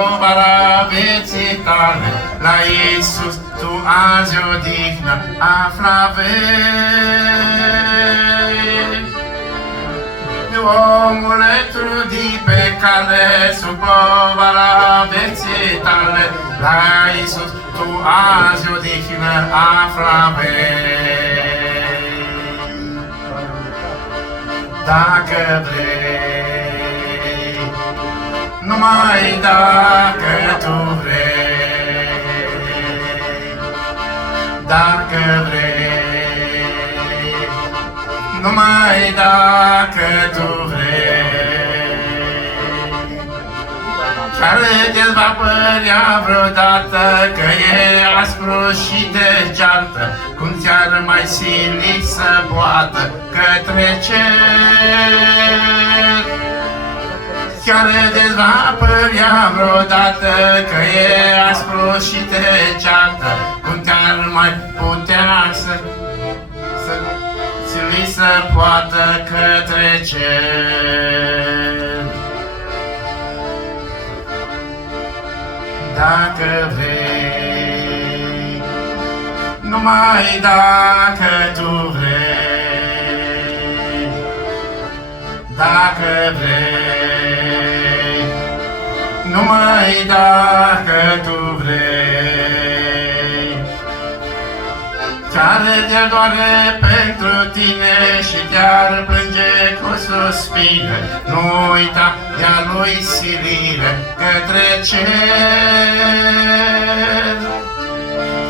Povara vieții tale, la Iisus tu azi odihnă afla vei. Omule trudi pe cale, sub povara vieții tale, la Iisus tu azi odihnă afla vei. Dacă vrei, numai dacă tu vrei, dacă vrei, numai dacă tu vrei. Care-ți va părea vreodată că e aspru și degeartă, cum ți-ar mai sili să poată către cer. Care-ți va părea vreodată că e aspru și degeartă, cum te-ar mai putea să sili să poată către cer. Dacă vrei, numai dacă tu vrei, dacă vrei, numai dacă tu vrei. Care te doare pentru tine și te-ar plânge cu suspine, nu uita de-a lui silire către cer.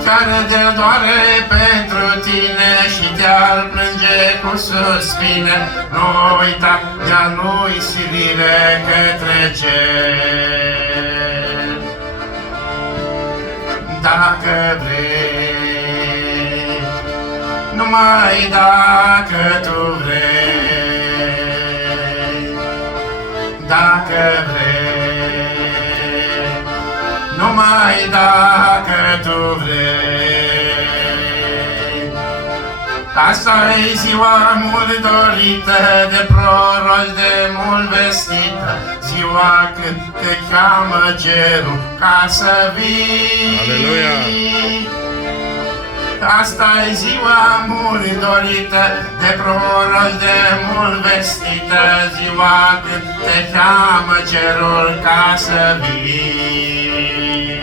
Care te doare pentru tine și te-ar plânge cu suspine, nu uita de-a lui silire către cer. Dacă vrei, numai dacă tu vrei, dacă vrei, numai dacă tu vrei. Asta-i ziua mult dorită, de proroci de mult vestită, ziua când te cheamă cerul ca să vii. Aleluia! Asta-i ziua mult dorită, de proroci de mult vestită, ziua când te cheamă cerul ca să vii.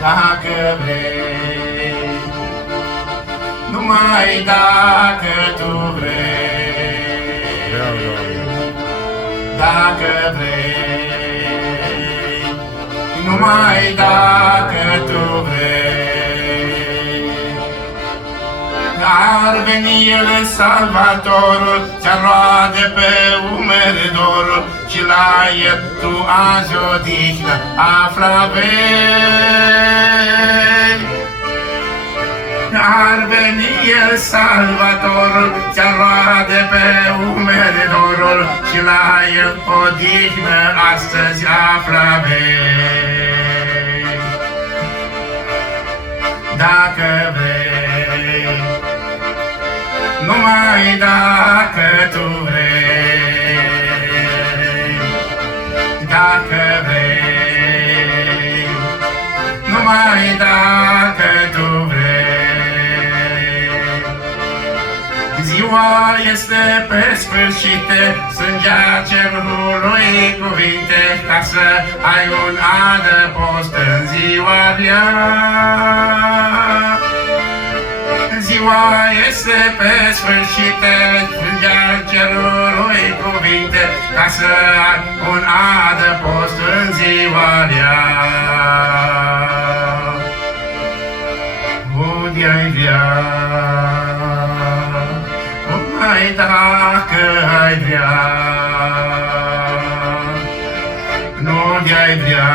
Dacă vrei, numai dacă tu vrei, dacă vrei, numai dacă tu vrei. Ar veni El, Salvatorul, ți-ar lua de pe umeri dorul și la El tu azi odihnă afla vei. Ar veni El, Salvatorul, ți-ar lua de pe umeri dorul și la El odihnă astăzi afla vei. Dacă vrei, numai dacă tu vrei, dacă vrei, numai dacă tu vrei. Ziua este pe sfârșite, sângea cerului cuvinte, ca să ai un adăpost în ziua rea. Ziua este pe sfârșite, sângea cerului cuvinte, ca să ai un adăpost în ziua rea. Unde ai vrea, numai dacă ai vrea, nu-de ai vrea,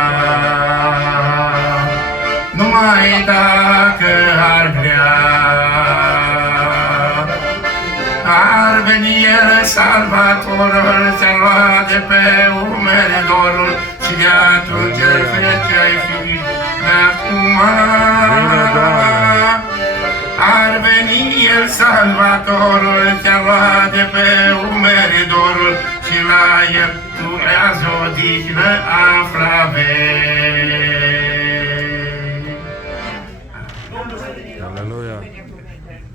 numai dacă ar vrea. Ar veni El, Salvatorul, ți-a luat de pe umeri dorul și de atunci ce-ai fi de acum. Ar veni El, Salvatorul, ți-a luat de pe umeri dorul și la El tu azi odihnă afla vei. Aleluia.